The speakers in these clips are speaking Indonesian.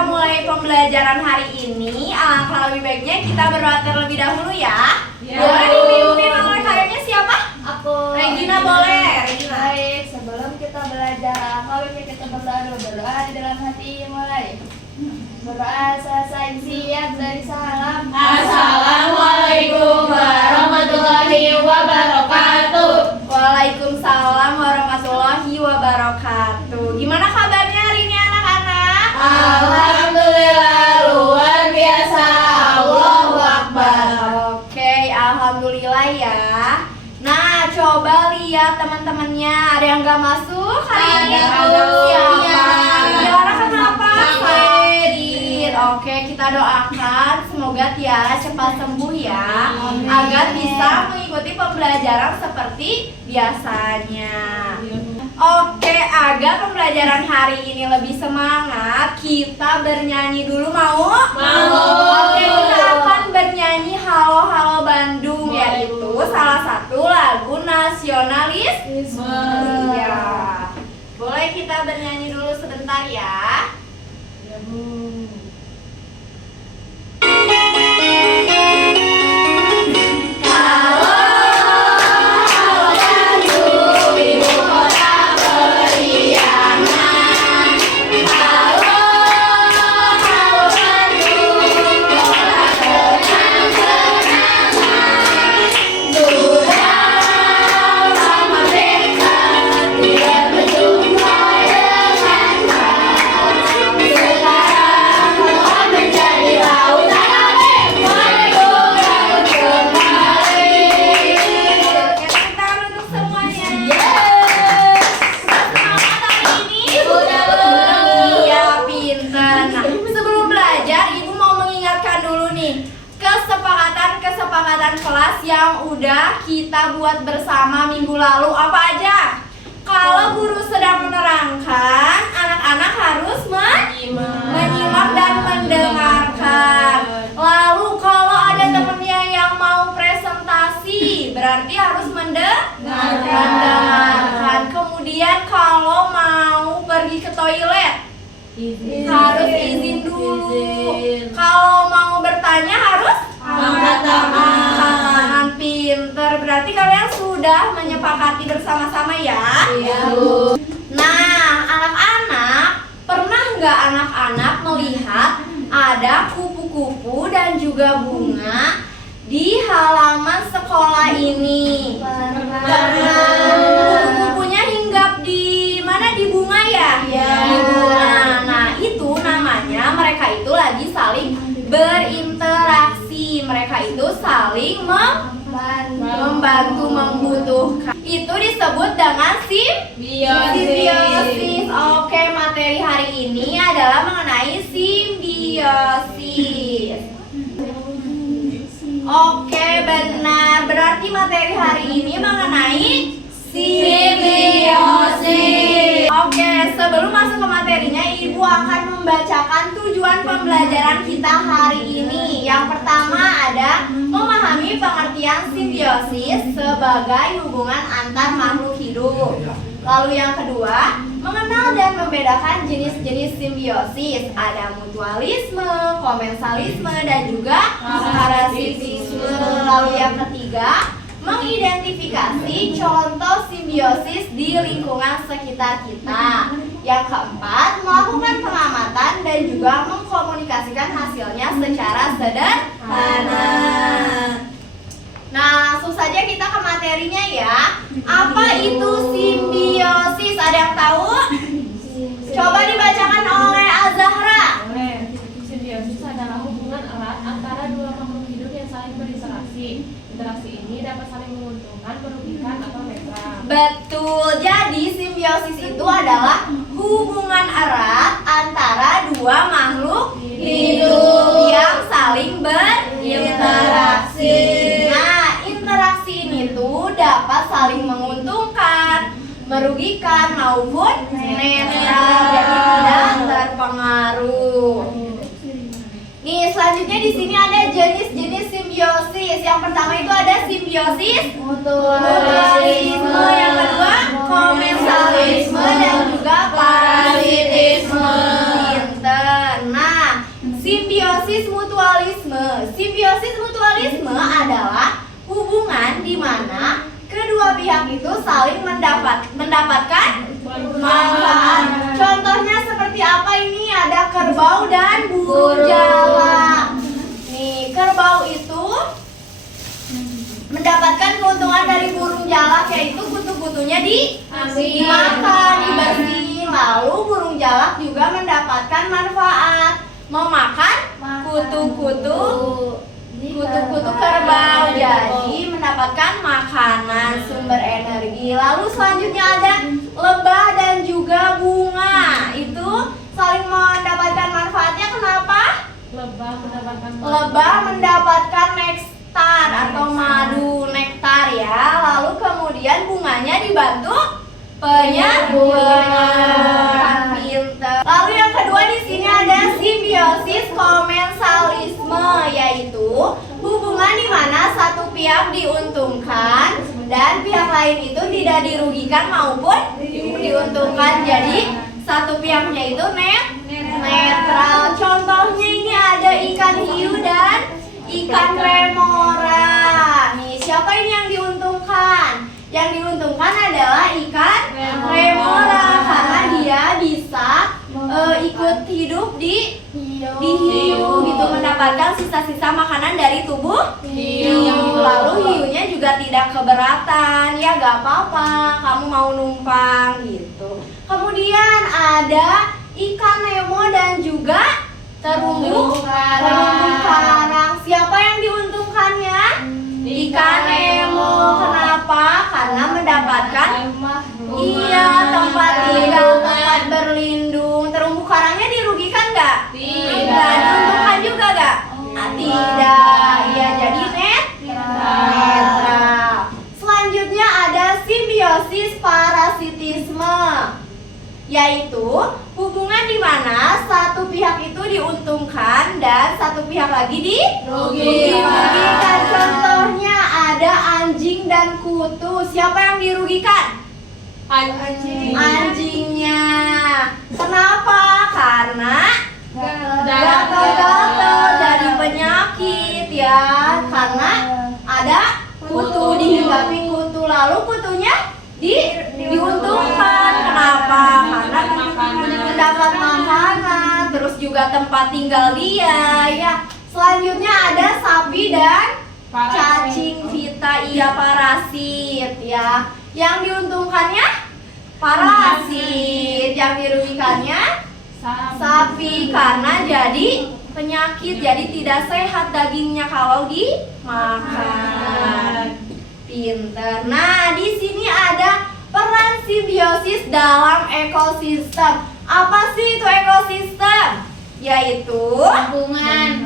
kita mulai pembelajaran hari ini, alangkah lebih baiknya kita berdoa terlebih dahulu ya. Boleh dipimpin oleh kayaknya siapa? Aku. Regina, boleh. Regina. Baik, sebelum kita belajar, mari kita berdoa di dalam hati. Mulai. Berdoa selesai, siap dari salam. Assalamualaikum warahmatullahi wabarakatuh. Waalaikumsalam warahmatullahi wabarakatuh. Gimana kabarnya hari ini anak-anak? Alhamdulillah luar biasa. Allahu Akbar. Oke, alhamdulillah ya. Nah, coba lihat teman-temannya. Ada yang nggak masuk hari ini? Ada, Bu. Siapa? Iya. Tiara kenapa? Sakit. Oke, kita doakan semoga Tiara cepat sembuh ya. Agar bisa mengikuti pembelajaran seperti biasanya. Oke, agar pembelajaran hari ini lebih semangat, kita bernyanyi dulu mau? Mau. Oke, kita akan bernyanyi Halo Halo Bandung, yaitu salah satu lagu nasionalis. Iya. Boleh kita bernyanyi dulu sebentar ya? Kesepakatan kelas yang udah kita buat bersama minggu lalu apa aja? Kalau guru sedang menerangkan, anak-anak harus menyimak dan mendengarkan. Lalu kalau ada temennya yang mau presentasi, berarti harus mendengarkan. Kemudian kalau mau pergi ke toilet, harus izin dulu. Kalau mau bertanya harus angkat tangan. Pinter, berarti kalian sudah menyepakati bersama-sama ya? Iya. Nah, anak-anak, pernah nggak anak-anak melihat ada kupu-kupu dan juga bunga di halaman sekolah ini? Pernah. Kupu-kupunya hinggap di mana? Di bunga ya? Iya. Di bunga. Nah, itu namanya mereka itu lagi saling berinteraksi. Mereka itu saling membantu, membutuhkan. Itu disebut dengan simbiosis. Oke, materi hari ini adalah mengenai simbiosis. Oke, benar. Berarti materi hari ini mengenai simbiosis. Oke, sebelum masuk ke materinya, Ibu akan membacakan tujuan pembelajaran kita hari ini. Yang pertama ada memahami pengertian simbiosis sebagai hubungan antar makhluk hidup. Lalu yang kedua, mengenal dan membedakan jenis-jenis simbiosis. Ada mutualisme, komensalisme, dan juga parasitisme. Lalu yang ketiga, mengidentifikasi contoh simbiosis di lingkungan sekitar kita. Yang keempat, melakukan pengamatan dan juga mengkomunikasikan hasilnya secara sederhana. Nah, langsung saja kita ke materinya ya. Apa itu simbiosis? Ada yang tahu? Coba dibacakan oleh Azahra. Simbiosis adalah hubungan erat antara dua makhluk hidup yang saling berinteraksi. Interaksi ini dapat saling menguntungkan, merugikan, atau netral. Betul. Jadi simbiosis itu adalah hubungan erat antara dua makhluk hidup yang saling berinteraksi. Nah, interaksi ini tuh dapat saling menguntungkan, merugikan maupun netral. Jadi tidak terpengaruh. Nih, selanjutnya di sini ada jenis-jenis simbiosis. Yang pertama itu ada simbiosis mutualisme, yang kedua komensalisme, dan juga parasitisme. Pinter. Nah, Simbiosis mutualisme. Simbiosis mutualisme adalah hubungan di mana kedua pihak itu saling mendapatkan manfaat. Contohnya seperti apa ini? Ada kerbau dan burung jalak. Nih, kerbau itu mendapatkan keuntungan dari burung jalak, yaitu kutu-kutunya dimakan, dibersihin. Lalu burung jalak juga mendapatkan manfaat memakan kutu-kutu kerbau, jadi mendapatkan makanan, sumber energi. Lalu selanjutnya ada lebah dan juga bunga, itu saling mendapatkan manfaatnya. Kenapa? Lebah mendapatkan nektar atau madu nektar ya. Lalu kemudian bunganya dibantu penyerbuan. Pinter. Lalu yang kedua di sini ada simbiosis komensalisme, yaitu hubungan di mana satu pihak diuntungkan dan pihak lain itu tidak dirugikan maupun diuntungkan. Jadi satu pihaknya itu netral. Contohnya ini ada ikan hiu dan ikan remora. Nih, siapa ini yang diuntungkan? Yang diuntungkan adalah ikan remora karena dia bisa ikut hidup di hiu gitu, mendapatkan sisa-sisa makanan dari tubuh hiu. Lalu hiunya juga tidak keberatan, ya gak apa-apa, kamu mau numpang gitu. Kemudian ada ikan nemo dan juga terumbu karang. Siapa yang diuntungkannya? Ikan nemo. Kenapa? Karena mendapatkan tempat tinggal, tempat berlindung. Terumbu karangnya dirugikan nggak? Tidak. Diuntungkan juga nggak? Tidak. Ya, jadi netral. Selanjutnya ada simbiosis parasitisme, yaitu hubungan di mana satu pihak itu diuntungkan dan satu pihak lagi dirugikan. Contohnya ada anjing dan kutu. Siapa yang dirugikan? Anjingnya. Kenapa? Karena gatal-gatal jadi penyakit ya. Karena ada kutu, dihinggapi kutu. Lalu kutunya diuntungkan. Kenapa? Karena mendapat makanan, terus juga tempat tinggal dia ya. Selanjutnya ada sapi dan cacing vita, iya parasit ya. Yang diuntungkannya parasit, yang dirugikannya sapi karena jadi penyakit, jadi tidak sehat dagingnya kalau dimakan. Pinter. Nah, di sini ada peran simbiosis dalam ekosistem. Apa sih itu ekosistem? Yaitu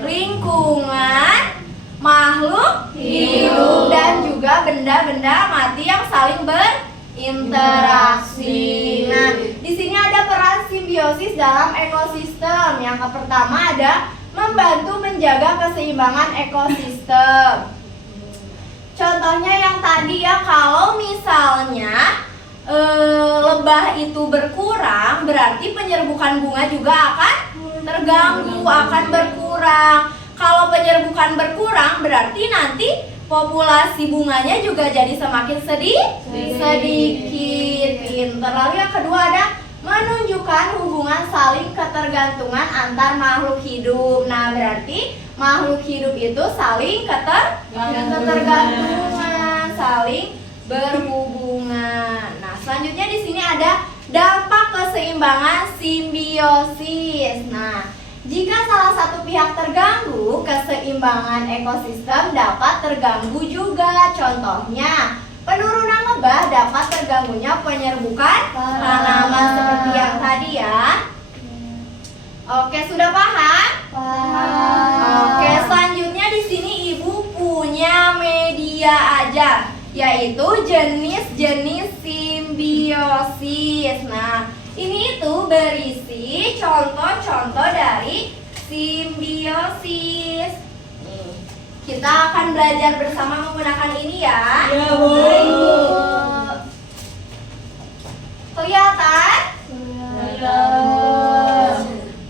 lingkungan, makhluk hidup dan juga benda-benda mati yang saling berinteraksi. Nah, di sini ada peran simbiosis dalam ekosistem. Yang pertama ada membantu menjaga keseimbangan ekosistem. Contohnya yang tadi ya, kalau misalnya lebah itu berkurang, berarti penyerbukan bunga juga akan terganggu, akan berkurang. Kalau penyerbukan berkurang, berarti nanti populasi bunganya juga jadi semakin sedikit. Pinter. Lalu yang kedua ada menunjukkan hubungan saling ketergantungan antar makhluk hidup. Nah, berarti makhluk hidup itu saling ketergantungan, saling berhubungan. Nah, selanjutnya di sini ada dampak keseimbangan simbiosis. Nah, jika salah satu pihak terganggu, keseimbangan ekosistem dapat terganggu juga. Contohnya, penurunan lebah dapat terganggunya penyerbukan tanaman seperti yang tadi ya. Oke, sudah paham? Oke, selanjutnya di sini Ibu punya media ajar, yaitu jenis-jenis simbiosis. Nah, ini itu berisi contoh-contoh dari simbiosis. Nih, kita akan belajar bersama menggunakan ini ya. Ya, Bu. Kelihatan?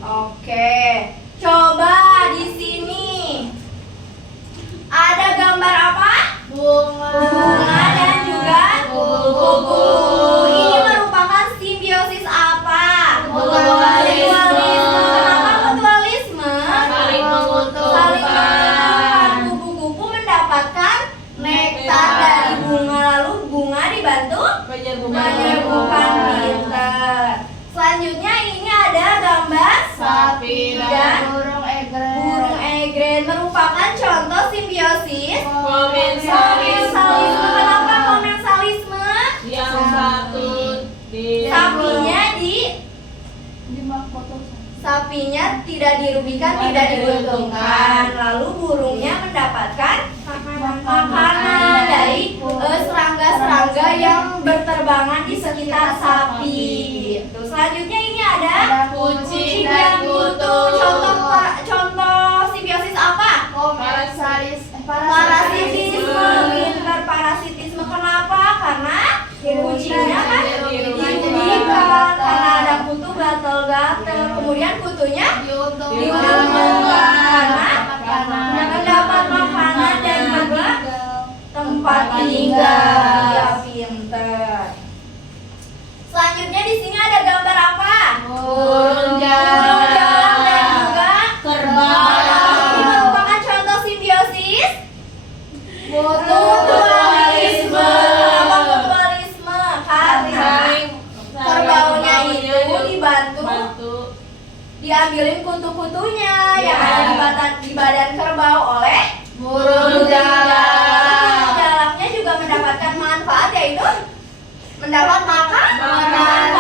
Oke, coba di sini contoh simbiosis Komensalisme. Kenapa komensalisme? Yang satu di Sapinya foto. sapinya tidak dirugikan, tidak diuntungkan. Lalu burungnya mendapatkan makanan dari serangga-serangga yang berterbangan di sekitar sapi. Tuh, selanjutnya ini ada kucing dan kutu. Contoh simbiosis apa? Parasitisme. Pintar, parasitisme. Kenapa? Karena kucingnya kan dirugikan karena ada kutu gatel-gatel. Kemudian kutunya diuntungkan karena mendapat makanan dan juga tempat tinggal. Ya, pintar. Selanjutnya di sini ada gambar apa? Burung Burung jalak dan juga kerbau. Ini merupakan contoh simbiosis mutualisme. Kenapa mutualisme? Karena kerbaunya itu diambilin kutu-kutunya yang ada di badan kerbau oleh burung jalak. Burung jalaknya juga mendapatkan manfaat, yaitu mendapat makanan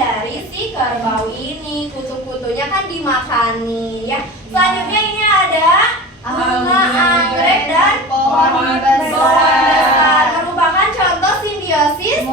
dari si kerbau ini. Kutu-kutunya kan dimakani ya. Selanjutnya ini ada bunga anggrek dan Pohon besar. Merupakan contoh simbiosis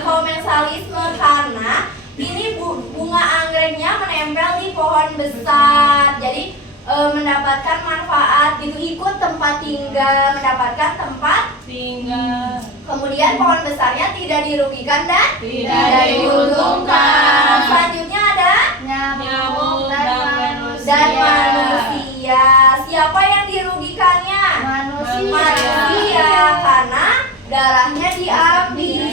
komensalisme karena ini bunga anggreknya menempel di pohon besar. Jadi mendapatkan manfaat gitu, ikut tempat tinggal, mendapatkan tempat Tinggal. Kemudian pohon besarnya tidak dirugikan dan Tidak diuntungkan. Selanjutnya ada Nyamuk dan manusia. Siapa yang dirugikannya? Manusia, karena darahnya diambil,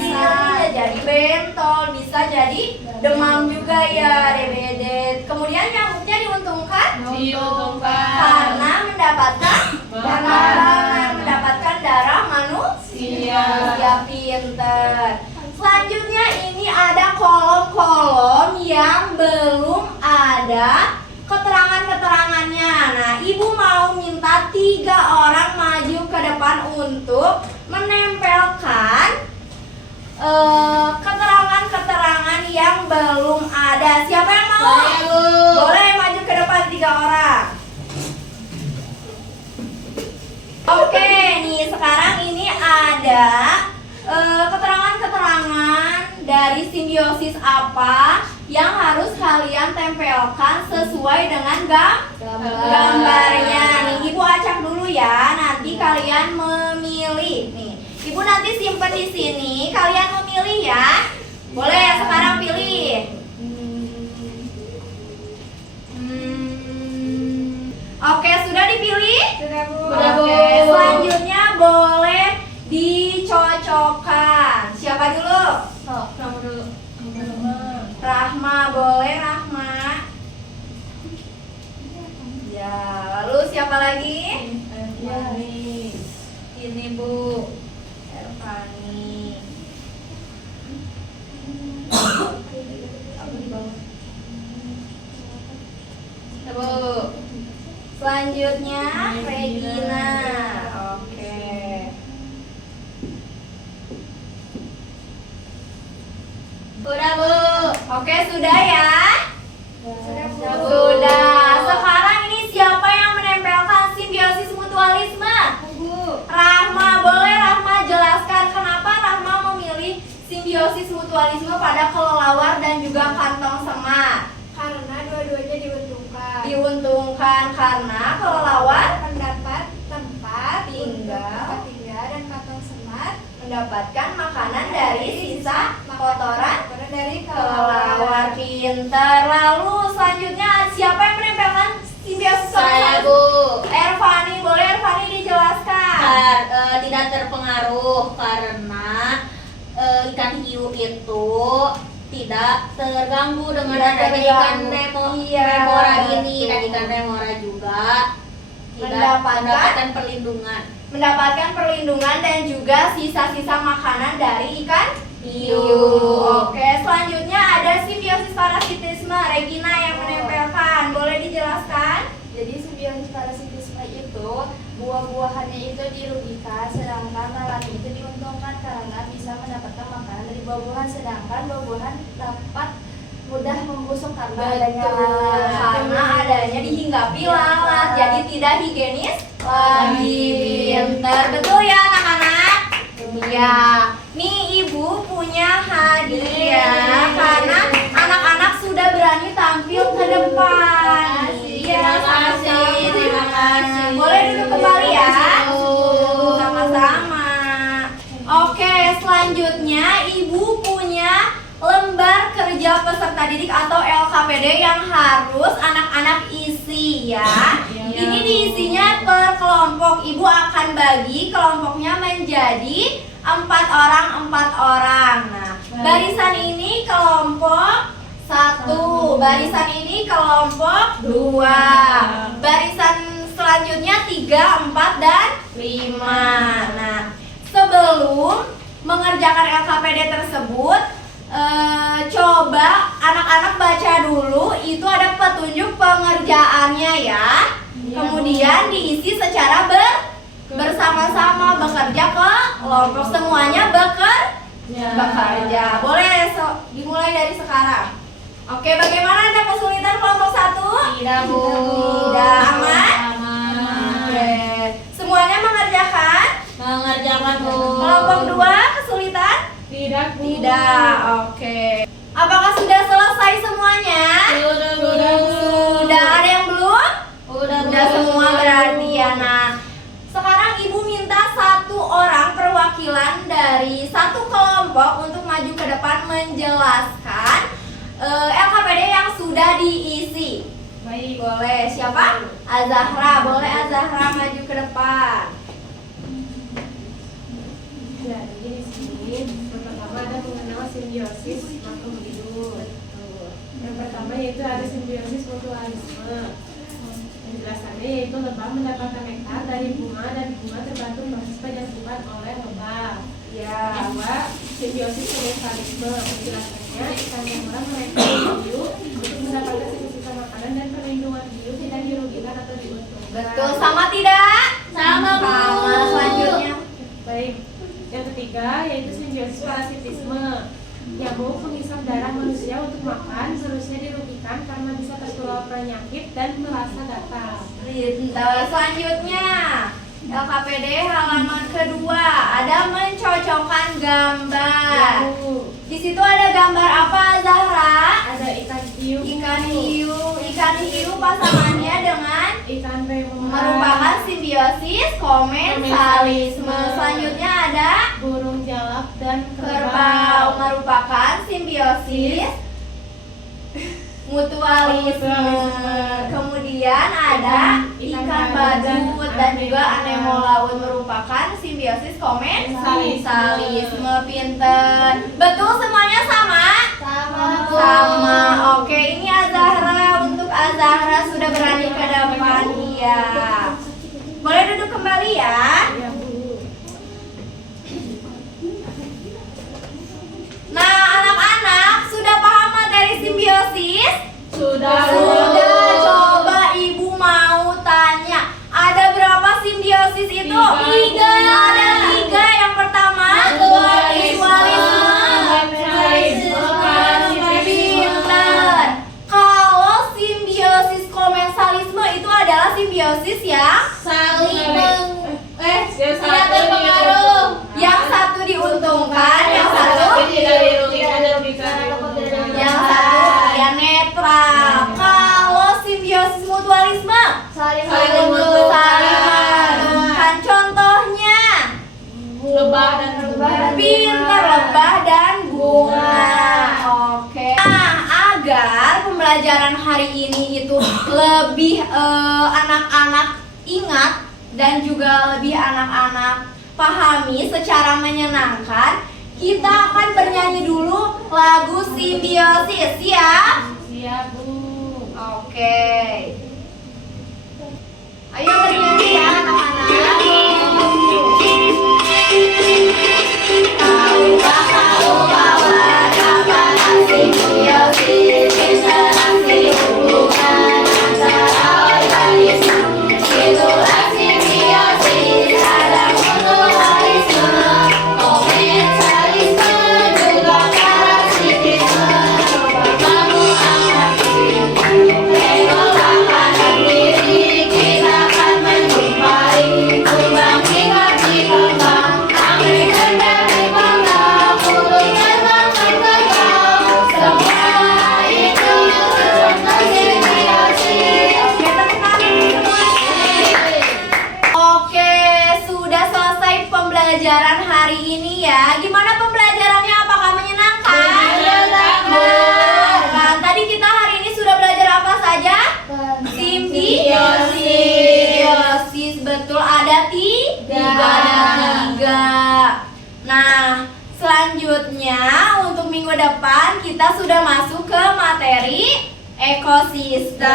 jadi bentol, bisa jadi demam juga ya, DBD. Kemudian nyamuknya diuntungkan karena mendapatkan makanan, mendapatkan darah manusia. Ya, pinter. Selanjutnya ini ada kolom-kolom yang belum ada keterangan-keterangannya. Nah, ibu mau minta 3 orang maju ke depan untuk menempelkan keterangan-keterangan yang belum ada. Siapa yang mau? Saya, Bu. Boleh maju ke depan 3 orang. Oke, nih sekarang ini ada keterangan-keterangan dari simbiosis apa yang harus kalian tempelkan sesuai dengan gambarnya. Nih, ibu acak dulu ya. Nanti kalian memilih. Nih, ibu nanti simpen di sini. Kalian memilih ya. Boleh sekarang pilih. Oke, sudah dipilih? Sudah, Bu. Sudah, Bu. Oke, selanjutnya boleh dicocokkan. Siapa dulu? Kamu dulu. Rahma, boleh Rahma. Ya, lalu siapa lagi? Ini Bu, Ervani. Bu. Selanjutnya Regina. Oke. Udah, Bu. Oke, sudah ya? Sudah. Sekarang ini siapa yang menempelkan simbiosis mutualisme? Rahma, boleh Rahma jelaskan kenapa Rahma memilih simbiosis mutualisme pada kelelawar dan juga kantong semar? Karena dua-duanya diuntungkan. Diuntungkan karena kelelawar Mendapat tempat tinggal dan kantong semar mendapatkan makanan dari sisa kotoran dari kelelawar. Pinter. Lalu selanjutnya siapa yang menempelkan simbiosis? Saya, Bu. Ervani, boleh Ervani dijelaskan? Tidak terpengaruh karena ikan hiu itu tidak terganggu dengan Tidak adanya ikan terganggu. Iya. remora ini, dan ikan remora juga tidak mendapatkan perlindungan. Mendapatkan perlindungan dan juga sisa-sisa makanan dari ikan hiu. Oke, selanjutnya ada simbiosis parasitisme. Regina yang menempelkan, boleh dijelaskan? buah-buahannya itu dirugikan, sedangkan lalani itu diuntungkan karena bisa mendapatkan makanan dari buah-buahan, sedangkan buah-buahan dapat mudah membusuk karena adanya lalat. Karena adanya dihinggapi lalat, jadi tidak higienis lagi. Pinter, betul ya anak-anak? Ya, nih ibu punya hadiah karena anak-anak sudah berani tampil ke depan. Iya, Terima kasih. boleh duduk kembali ya. Sama-sama. Oke, selanjutnya ibu punya lembar kerja peserta didik atau LKPD yang harus anak-anak isi ya. Ini diisinya per kelompok. Ibu akan bagi kelompoknya menjadi 4 orang. Nah, barisan ini kelompok 1, barisan ini kelompok 2, barisan selanjutnya 3, 4, dan 5. Nah, sebelum mengerjakan LKPD tersebut, coba anak-anak baca dulu, itu ada petunjuk pengerjaannya ya. Kemudian diisi secara bersama-sama, bekerja ke kelompok, semuanya bekerja. Boleh dimulai dari sekarang. Oke, bagaimana, ada kesulitan kelompok 1? Tidak, Bu. Tidak, aman? Aman. Oke, semuanya mengerjakan? Mengerjakan, Bu. Kelompok 2 kesulitan? Tidak, Bu. Tidak, oke. Apakah sudah selesai semuanya? Sudah, Bu. Sudah, ada yang belum? Udah, Bu. Sudah semua berarti ya. Nah, sekarang ibu minta 1 orang perwakilan dari 1 kelompok untuk maju ke depan menjelaskan LKPD yang sudah diisi. Baik. Boleh, siapa? Azahra, boleh Azahra maju ke depan. Jadi di sini yang pertama ada mengenal simbiosis makhluk hidup. Yang pertama yaitu ada simbiosis mutualisme. Penjelasannya yaitu lebah mendapatkan nektar dari bunga dan bunga terbantu proses penyembuhan oleh lebah. Ya. Kedua, simbiosis komensalisme. Penjelasannya ikan yang murah merekrut hiu untuk mendapatkan sisa makanan dan perlindungan hiu tidak dirugikan atau diuntungkan. Betul, sama tidak? Sama, Bu. Sama, selanjutnya. Baik. Yang ketiga yaitu simbiosis parasitisme. Nyamuk menghisap darah manusia untuk makan seharusnya dirugikan karena bisa tertular penyakit dan merasa gatal. Pintar. Selanjutnya, LKPD halaman kedua ada mencocokkan gambar. Di situ ada gambar apa, Zahra? Ada ikan hiu. Ikan hiu pasangannya dengan Ikan remora. merupakan simbiosis komensalisme. Selanjutnya ada Burung jalak dan kerbau, merupakan simbiosis mutualisme. Kemudian ada ikan badut dan juga anemon laut, merupakan simbiosis komensalisme. Pinter. Betul, semuanya sama? Sama. Oke, ini Azahra. Untuk Azahra sudah berani ke depan. Iya. Boleh duduk kembali ya. Ya, Bu. Nah, anak-anak sudah paham materi simbiosis? Sudah. Coba ibu mau tanya, ada berapa simbiosis itu? Tiga. Ada 3. Yang pertama, mutualisme. Pinter. Kalau simbiosis komensalisme itu adalah simbiosis yang Saling Yang tidak terpengaruh. yang satu diuntungkan, yang satu ya netral. Kalau simbiosis mutualisme Saling saling menguntungkan. menguntungkan. Contohnya Lebah dan pinter, lebah dan bunga. Oke. Nah, agar pembelajaran hari ini itu lebih anak-anak ingat dan juga lebih anak-anak pahami secara menyenangkan, kita akan bernyanyi dulu lagu simbiosis. Siap? Siap, Bu. Oke. Ayo bernyanyi ya anak-anak. Tahukah bahwa apa simbiosis, interaksi hubungan antara organisme? Itulah simbiosis. depan kita sudah masuk ke materi ekosistem.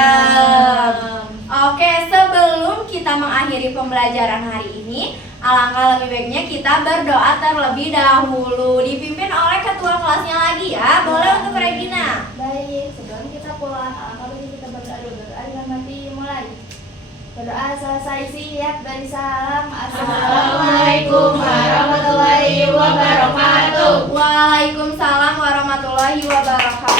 Oke, sebelum kita mengakhiri pembelajaran hari ini, alangkah lebih baiknya kita berdoa terlebih dahulu, dipimpin oleh ketua kelasnya lagi ya. Boleh untuk Regina. Baik, sebelum kita pulang, alangkah baiknya kita berdoa dulu. Berdoa dengan mati mulai. Berdoa selesai siap dari salam. Assalamualaikum warahmatullahi wabarakatuh. Waalaikumsalam warahmatullahi wabarakatuh.